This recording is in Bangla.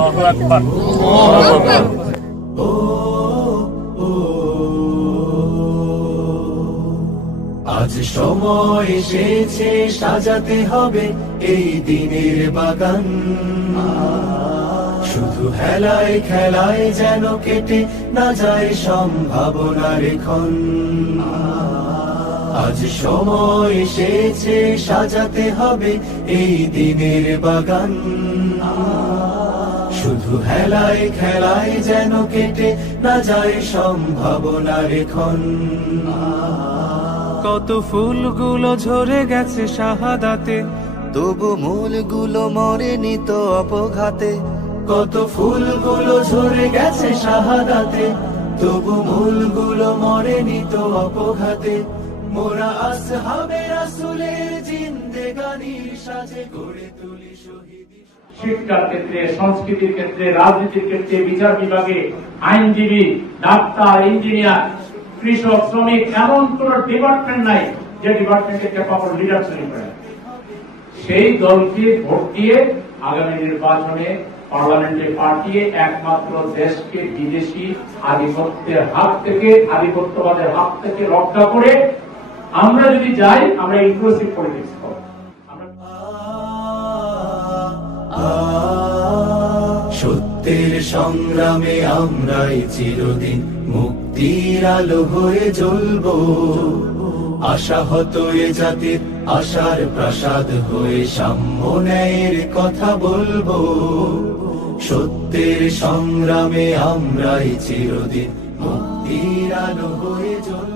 আল্লাহু আকবার। আজ সময় এসেছে সাজাতে হবে এই দিনের বাগান, শুধু হেলায় খেলায় যেন কেটে না যায় সম্ভাবনার ক্ষণ। আজ সময় এসেছে সাজাতে হবে এই দিনের বাগান, শুধু হেলায় খেলায় যেন কেটে না যায় সম্ভাবনার ক্ষণ। কত ফুলগুলো ঝরে গেছে শাহাদাতে, তবু মূলগুলো মরেনি তো অপঘাতে। কত ফুলগুলো ঝরে গেছে শাহাদাতে, তবু মূলগুলো মরেনি তো অপঘাতে। মোরা আসহাবে রাসূলের জিন্দেগানির সাজে গড়ে তুলি শহীদ। শিক্ষার ক্ষেত্রে, সংস্কৃতির ক্ষেত্রে, রাজনীতির ক্ষেত্রে, বিচার বিভাগে, আইনজীবী, ডাক্তার, ইঞ্জিনিয়ার, কৃষক, শ্রমিক, এমন কোন ডিপার্টমেন্ট নাই যে ডিপার্টমেন্টে ক্যাপাবল লিডার তৈরি করে। সেই দলকে ভোট দিয়ে আগামী নির্বাচনে পার্লামেন্টে পাঠিয়ে একমাত্র দেশকে বিদেশি আধিপত্যের হাত থেকে, আধিপত্যবাদের হাত থেকে রক্ষা করে আমরা যদি যাই, আমরা ইনক্লুসিভ পলিটিক্স করব। সত্যের সংগ্রামে আমরাই চিরদিন মুক্তির আলো হয়ে জ্বলবো। আশাহত এ জাতির আশার প্রাসাদ হয়ে সাম্য ন্যায়ের কথা বলবো। সত্যের সংগ্রামে আমরাই চিরদিন মুক্তির আলো হয়ে জ্বলবো।